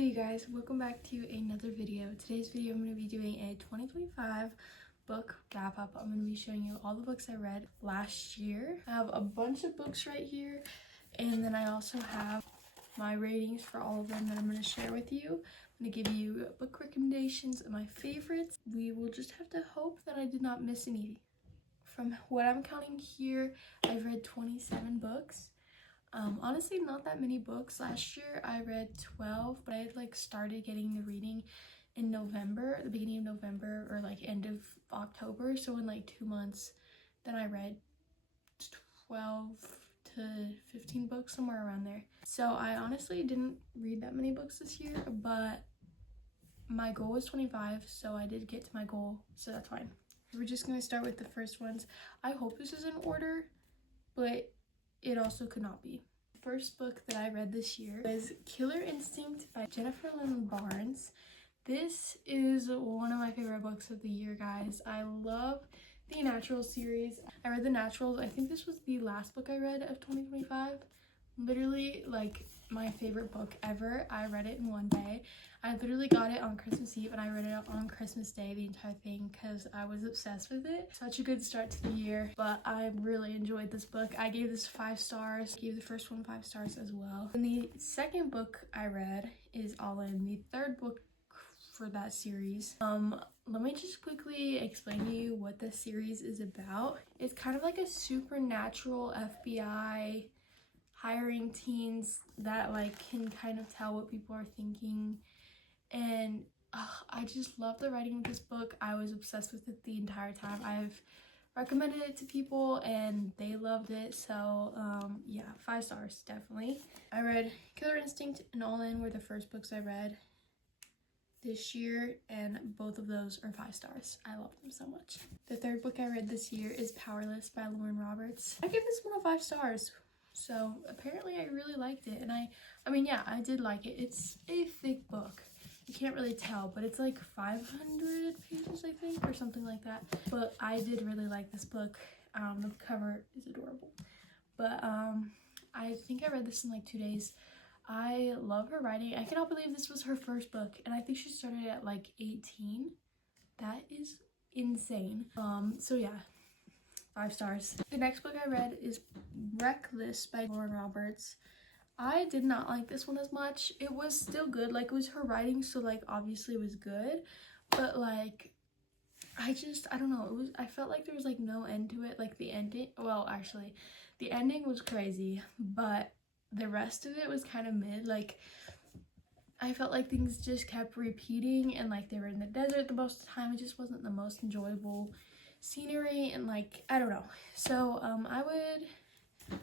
you guys, welcome back to another video. Today's video I'm going to be doing a 2025 book wrap up. I'm going to be showing you all the books I read last year. I have a bunch of books right here, and then I also have my ratings for all of them that I'm going to share with you. I'm going to give you book recommendations and my favorites. We will just have to hope that I did not miss any. From what I'm counting here, I've read 27 books. Honestly, not that many books. Last year I read 12, but I had started getting the reading in November, at the beginning of November, or end of October. So in 2 months, then I read 12 to 15 books, somewhere around there. So I honestly didn't read that many books this year, but my goal was 25, so I did get to my goal, so that's fine. We're just gonna start with the first ones. I hope this is in order, but it also could not be. The first book that I read this year was Killer Instinct by Jennifer Lynn Barnes. This is one of my favorite books of the year, guys. I love the Naturals series. I read the Naturals. I think this was the last book I read of 2025. Literally, my favorite book ever. I read it in one day. I literally got it on Christmas Eve and I read it on Christmas Day, the entire thing, because I was obsessed with it. Such a good start to the year, but I really enjoyed this book. I gave this 5 stars. I gave the first one 5 stars as well. And the second book I read is All In, the third book for that series. Let me just quickly explain to you what this series is about. It's kind of like a supernatural FBI hiring teens that can kind of tell what people are thinking, and I just love the writing of this book. I was obsessed with it the entire time. I've recommended it to people and they loved it, so yeah, 5 stars definitely. I read Killer Instinct and All In were the first books I read this year, and both of those are 5 stars. I love them so much. The third book I read this year is Powerless by Lauren Roberts. I give this one a 5 stars. So apparently I really liked it, and I mean, yeah, I did like it. It's a thick book. You can't really tell, but it's 500 pages, I think, or something like that. But I did really like this book. The cover is adorable. But I think I read this in 2 days. I love her writing. I cannot believe this was her first book, and I think she started at 18. That is insane. So yeah, 5 stars. The next book I read is Reckless by Lauren Roberts. I did not like this one as much. It was still good. It was her writing, so obviously it was good. But I don't know. I felt like there was no end to it. The ending, well, actually, the ending was crazy, but the rest of it was kind of mid. I felt like things just kept repeating, and they were in the desert the most of the time. It just wasn't the most enjoyable scenery, and I don't know. So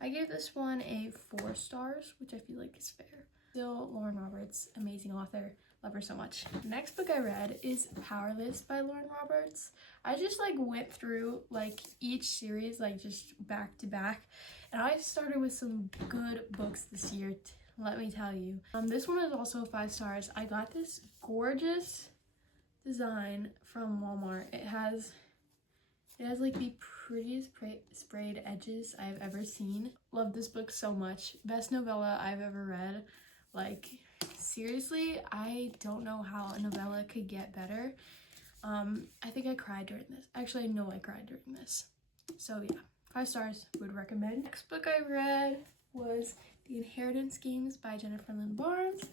I gave this one a 4 stars, which I feel is fair. Still, Lauren Roberts, amazing author, love her so much. The next book I read is Powerless by Lauren Roberts. I just went through each series just back to back, and I started with some good books this year, let me tell you. This one is also 5 stars. I got this gorgeous design from Walmart. It has the prettiest sprayed edges I've ever seen. Love this book so much. Best novella I've ever read. Seriously, I don't know how a novella could get better. I think I cried during this. Actually, I know I cried during this. So yeah, 5 stars, would recommend. Next book I read was The Inheritance Games by Jennifer Lynn Barnes.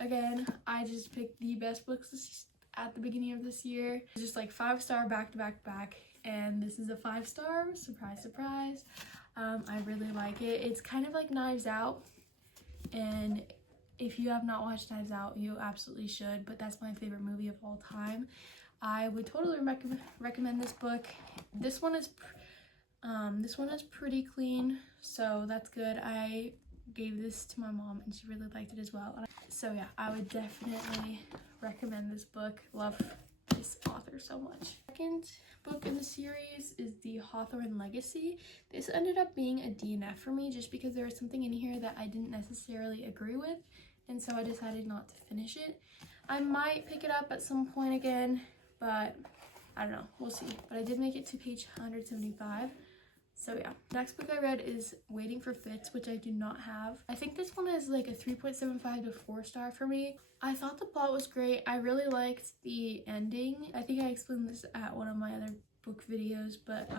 Again, I just picked the best books at the beginning of this year. Just 5 star back to back to back. And this is a 5 star, surprise, surprise. I really like it. It's kind of like Knives Out, and if you have not watched Knives Out, you absolutely should, but that's my favorite movie of all time. I would totally recommend this book. This one is pretty clean, so that's good. I gave this to my mom and she really liked it as well. So yeah, I would definitely recommend this book. Love this author so much. Second book in the series is The Hawthorne Legacy. This ended up being a DNF for me just because there was something in here that I didn't necessarily agree with, and so I decided not to finish it. I might pick it up at some point again, but I don't know, we'll see. But I did make it to page 175, So yeah, next book I read is Waiting for Fitz, which I do not have. I think this one is like a 3.75 to 4 star for me. I thought the plot was great. I really liked the ending. I think I explained this at one of my other book videos, but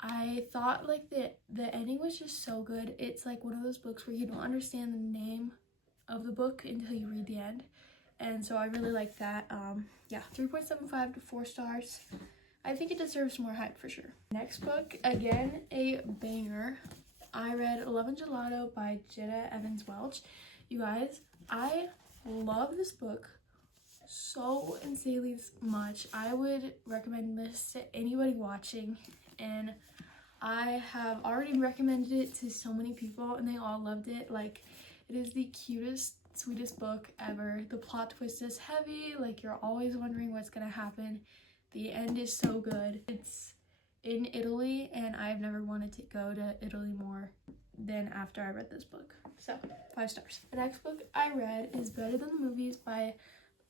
I thought like the ending was just so good. It's like one of those books where you don't understand the name of the book until you read the end. And so I really like that. Yeah, 3.75 to 4 stars. I think it deserves more hype for sure. Next book, again, a banger. I read Love and Gelato by Jenna Evans Welch. You guys, I love this book so insanely much. I would recommend this to anybody watching, and I have already recommended it to so many people and they all loved it. Like, it is the cutest, sweetest book ever. The plot twist is heavy, like you're always wondering what's gonna happen. The end is so good. It's in Italy, and I've never wanted to go to Italy more than after I read this book. So, 5 stars. The next book I read is Better Than the Movies by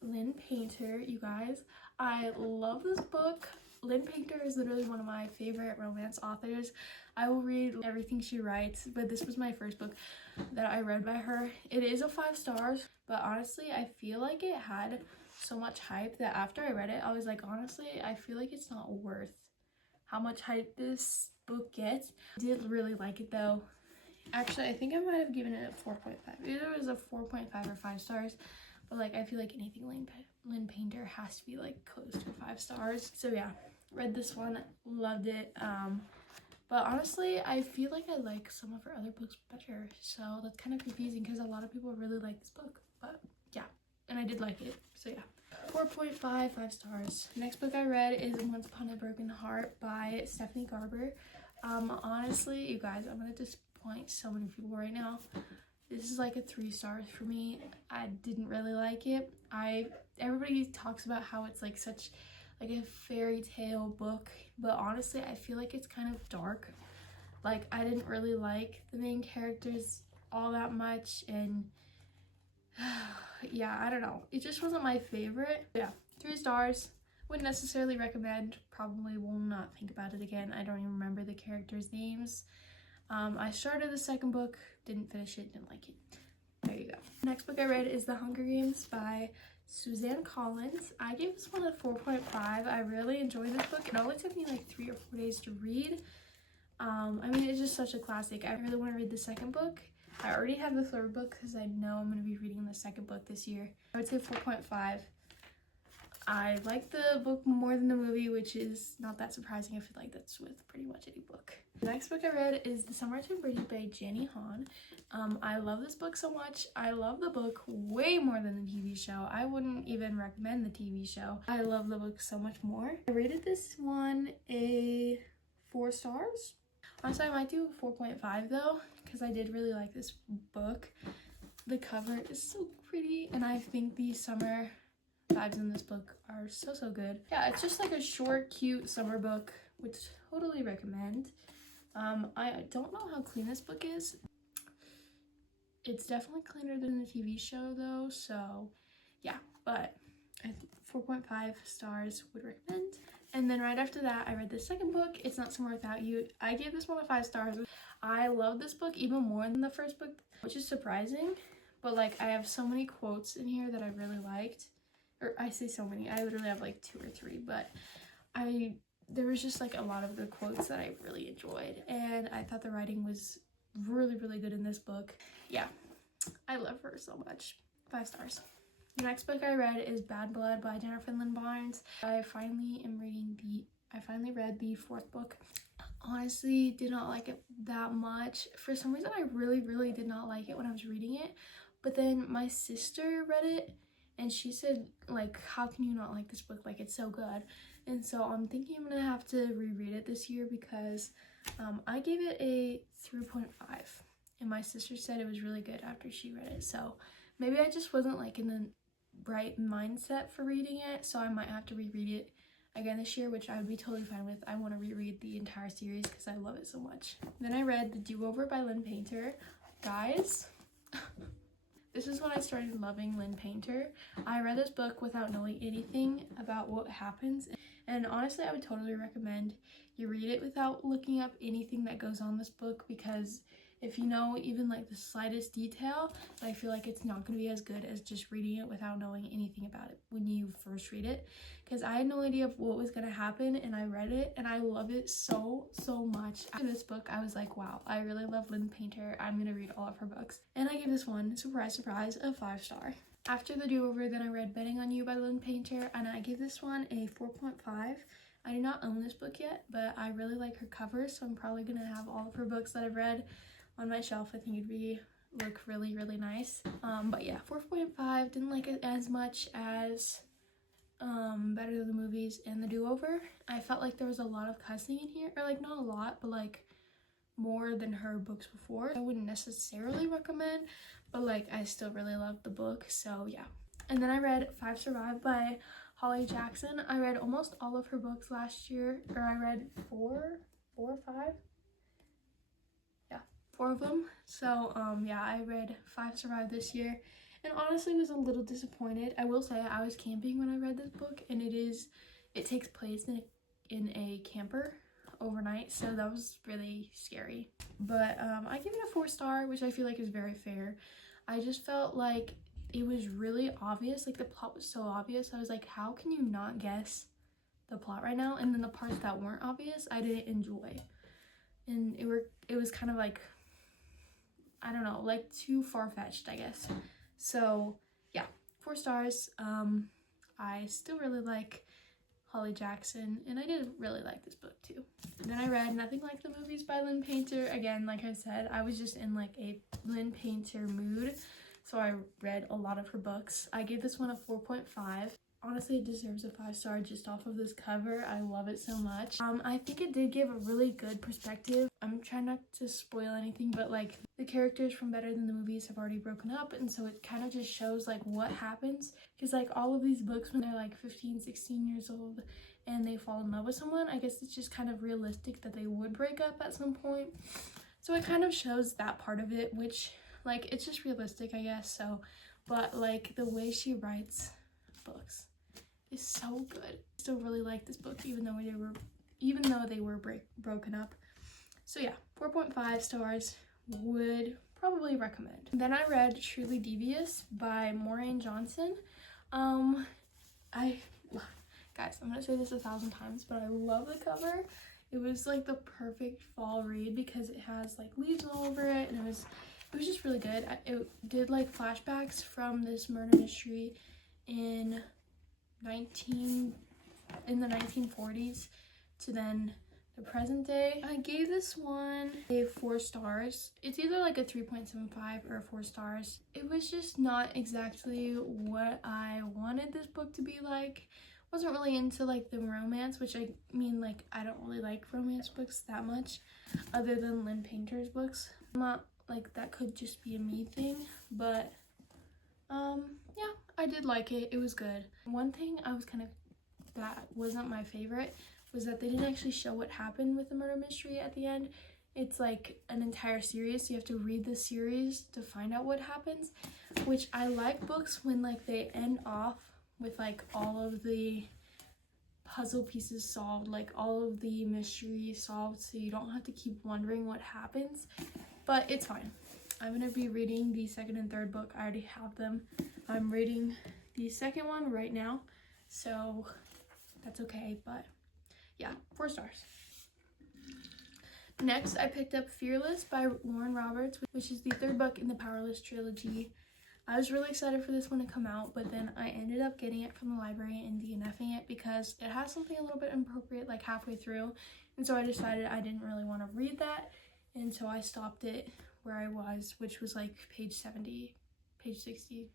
Lynn Painter. You guys, I love this book. Lynn Painter is literally one of my favorite romance authors. I will read everything she writes, but this was my first book that I read by her. It is a 5 stars, but honestly, I feel like it had so much hype that after I read it, I was like, honestly, I feel like it's not worth how much hype this book gets. I did really like it though. Actually, I think I might have given it a 4.5. Either it was a 4.5 or 5 stars, but like I feel like anything Lynn Painter has to be like close to 5 stars. So yeah, read this one, loved it. But honestly, I feel like I like some of her other books better, so that's kind of confusing because a lot of people really like this book. But yeah, and I did like it, so yeah. 4.5, 5 stars. The next book I read is Once Upon a Broken Heart by Stephanie Garber. Honestly, you guys, I'm gonna disappoint so many people right now. This is like a 3 stars for me. I didn't really like it. Everybody talks about how it's like such like a fairy tale book, but honestly, I feel like it's kind of dark. Like, I didn't really like the main characters all that much, and yeah, I don't know. It just wasn't my favorite. Yeah, 3 stars. Wouldn't necessarily recommend. Probably will not think about it again. I don't even remember the characters' names. I started the second book, didn't finish it, didn't like it. There you go. Next book I read is The Hunger Games by Suzanne Collins. I gave this one a 4.5. I really enjoyed this book. It only took me like 3 or 4 days to read. I mean, it's just such a classic. I really want to read the second book. I already have the third book because I know I'm going to be reading the second book this year. I would say 4.5. I like the book more than the movie, which is not that surprising. I feel like that's with pretty much any book. The next book I read is The Summer I Turned Pretty by Jenny Han. I love this book so much. I love the book way more than the TV show. I wouldn't even recommend the TV show. I love the book so much more. I rated this one a 4 stars. Honestly, I might do a 4.5 though, because I did really like this book. The cover is so pretty, and I think the summer vibes in this book are so good. Yeah, it's just like a short, cute summer book, which totally recommend. I don't know how clean this book is. It's definitely cleaner than the TV show though, so yeah, but 4.5 stars would recommend. And then right after that, I read the second book, It's Not Summer Without You. I gave this one a 5 stars. I love this book even more than the first book, which is surprising, but like I have so many quotes in here that I really liked. Or I say so many, I literally have like 2 or 3, but there was just like a lot of good quotes that I really enjoyed, and I thought the writing was really good in this book. Yeah, I love her so much. 5 stars. The next book I read is Bad Blood by Jennifer Lynn Barnes. I finally read the 4th book. Honestly, did not like it that much. For some reason, I really did not like it when I was reading it, but then my sister read it and she said, like, how can you not like this book? Like, it's so good. And so I'm thinking I'm gonna have to reread it this year because I gave it a 3.5 and my sister said it was really good after she read it. So maybe I just wasn't like in the right mindset for reading it, so I might have to reread it again this year, which I would be totally fine with. I want to reread the entire series because I love it so much. Then I read The Do-Over by Lynn Painter. Guys, this is when I started loving Lynn Painter. I read this book without knowing anything about what happens, And honestly, I would totally recommend you read it without looking up anything that goes on this book, because if you know even like the slightest detail, I feel like it's not going to be as good as just reading it without knowing anything about it when you first read it. Because I had no idea of what was going to happen, and I read it and I loved it so much. After this book, I was like, wow, I really love Lynn Painter. I'm going to read all of her books. And I gave this one, surprise surprise, a 5-star. After The Do-Over, then I read Betting on You by Lynn Painter, and I gave this one a 4.5. I do not own this book yet, but I really like her cover, so I'm probably going to have all of her books that I've read on my shelf. I think it'd look really nice. But yeah, 4.5. Didn't like it as much as Better Than the Movies and The Do-Over. I felt like there was a lot of cussing in here, or like not a lot, but like more than her books before. I wouldn't necessarily recommend, but like I still really loved the book, so yeah. And then I read Five Survive by Holly Jackson. I read almost all of her books last year, or I read four or five. Yeah, 4 of them. So yeah, I read Five Survive this year, and honestly was a little disappointed. I will say I was camping when I read this book, and it takes place in a camper overnight, so that was really scary. But I give it a 4-star, which I feel like is very fair. I just felt like it was really obvious, like the plot was so obvious. I was like, how can you not guess the plot right now? And then the parts that weren't obvious, I didn't enjoy. And it was kind of like, I don't know, like too far-fetched, I guess. So yeah, 4 stars. I still really like Holly Jackson, and I did really like this book too. Then I read Nothing Like the Movies by Lynn Painter. Again, like I said, I was just in like a Lynn Painter mood, so I read a lot of her books. I gave this one a 4.5. Honestly, it deserves a 5-star just off of this cover. I love it so much. I think it did give a really good perspective. I'm trying not to spoil anything, but like the characters from Better Than the Movies have already broken up, and so it kind of just shows like what happens, because like all of these books, when they're like 15, 16 years old and they fall in love with someone, I guess it's just kind of realistic that they would break up at some point. So it kind of shows that part of it, which like it's just realistic, I guess. So, but like the way she writes books is so good. I still really like this book, even though they were broken up. So yeah, 4.5 stars, would probably recommend. Then I read Truly Devious by Maureen Johnson. Guys, I'm gonna say this 1,000 times, but I love the cover. It was like the perfect fall read because it has like leaves all over it, and it was just really good. It did like flashbacks from this murder mystery in the 1940s to then the present day. I gave this one a 4 stars. It's either like a 3.75 or 4 stars. It was just not exactly what I wanted this book to be like. Wasn't really into like the romance, which I mean, like I don't really like romance books that much other than Lynn Painter's books. I'm not like, that could just be a me thing, but yeah, I did like it. It was good. One thing I was that wasn't my favorite was that they didn't actually show what happened with the murder mystery at the end. It's like an entire series, so you have to read the series to find out what happens, which I like books when like they end off with like all of the puzzle pieces solved, like all of the mystery solved, so you don't have to keep wondering what happens. But it's fine. I'm gonna be reading the 2nd and 3rd book. I already have them. I'm reading the 2nd one right now, so that's okay. But yeah, 4 stars. Next, I picked up Fearless by Lauren Roberts, which is the 3rd book in the Powerless trilogy. I was really excited for this one to come out, but then I ended up getting it from the library and DNFing it because it has something a little bit inappropriate like halfway through, and so I decided I didn't really want to read that, and so I stopped it where I was, which was like page 70, page 60,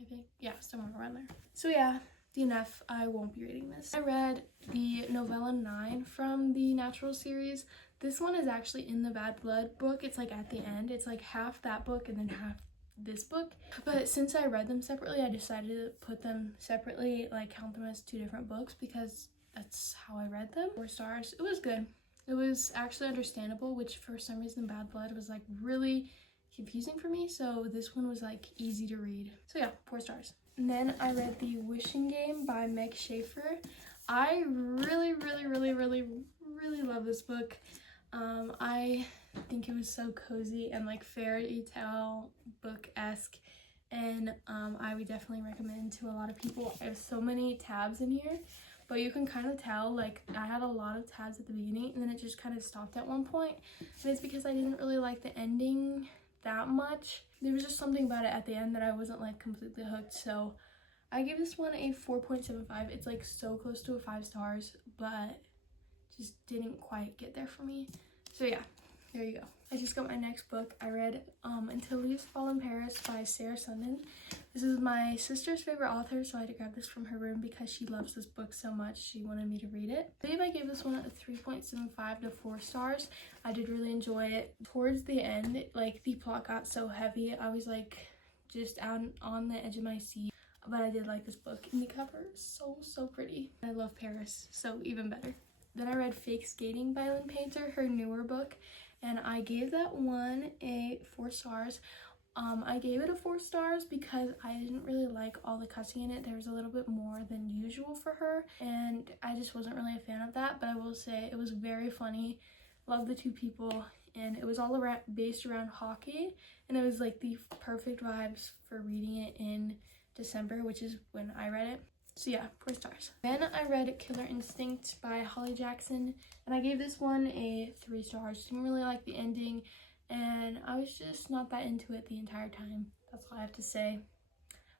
I think. Yeah, somewhere around there. So yeah, DNF, I won't be reading this. I read the novella 9 from the Natural series. This one is actually in the Bad Blood book. It's like at the end. It's like half that book and then half this book. But since I read them separately, I decided to put them separately, like count them as 2 different books because that's how I read them. 4 stars. It was good. It was actually understandable, which for some reason Bad Blood was like really confusing for me, so this one was like easy to read. So yeah, 4 stars. And then I read The Wishing Game by Meg Schaefer. I really love this book. I think it was so cozy and like fairy tale book-esque, and I would definitely recommend to a lot of people. I have so many tabs in here, but you can kind of tell, like, I had a lot of tabs at the beginning and then it just kind of stopped at one point, and it's because I didn't really like the ending that much. There was just something about it at the end that I wasn't like completely hooked, so I gave this one a 4.75. It's like so close to a 5 stars, but just didn't quite get there for me. So yeah, there you go. I just got my next book. I read Until Leaves Fall in Paris by Sarah Sundin. This is my sister's favorite author, so I had to grab this from her room because she loves this book so much. She wanted me to read it. I believe I gave this one a 3.75 to 4 stars. I did really enjoy it. Towards the end, like, the plot got so heavy. I was like just out on the edge of my seat. But I did like this book, and the cover is so pretty. I love Paris, so even better. Then I read Fake Skating by Lynn Painter, her newer book, and I gave that one a 4 stars. I gave it a 4 stars because I didn't really like all the cussing in it. There was a little bit more than usual for her, and I just wasn't really a fan of that, but I will say it was very funny. Love the two people, and it was all based around hockey, and it was like the perfect vibes for reading it in December, which is when I read it. So yeah, 4 stars. Then I read Killer Instinct by Holly Jackson, and I gave this one a 3 stars. Didn't really like the ending, and I was just not that into it the entire time. That's all I have to say.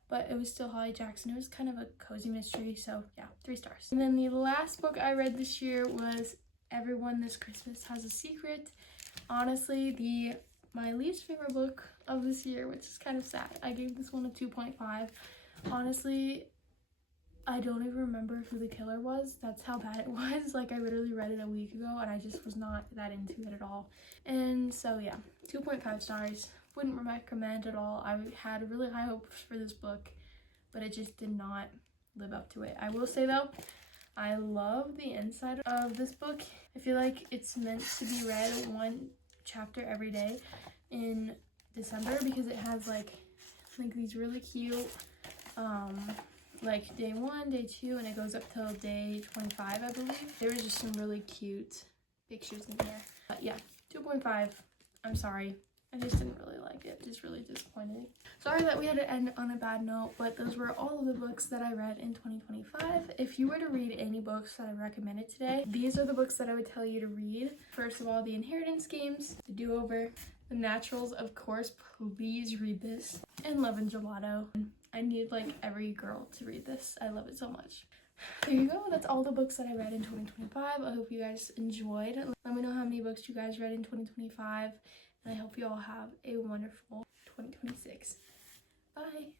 But it was still Holly Jackson. It was kind of a cozy mystery, so yeah, 3 stars. And then the last book I read this year was Everyone This Christmas Has a Secret. Honestly, my least favorite book of this year, which is kind of sad. I gave this one a 2.5. Honestly, I don't even remember who the killer was. That's how bad it was. Like, I literally read it a week ago and I just was not that into it at all. And so yeah, 2.5 stars. Wouldn't recommend at all. I had really high hopes for this book, but it just did not live up to it. I will say though, I love the inside of this book. I feel like it's meant to be read 1 chapter every day in December because it has like these really cute like day 1, day 2, and it goes up till day 25, I believe. There was just some really cute pictures in here. But yeah, 2.5. I'm sorry, I just didn't really like it. Just really disappointed. Sorry that we had to end on a bad note, but those were all of the books that I read in 2025. If you were to read any books that I recommended today, these are the books that I would tell you to read. First of all, The Inheritance Games, The Do-Over, The Naturals, of course, please read this, and Love and Gelato. I need like every girl to read this. I love it so much. There you go. That's all the books that I read in 2025. I hope you guys enjoyed. Let me know how many books you guys read in 2025, and I hope you all have a wonderful 2026. Bye.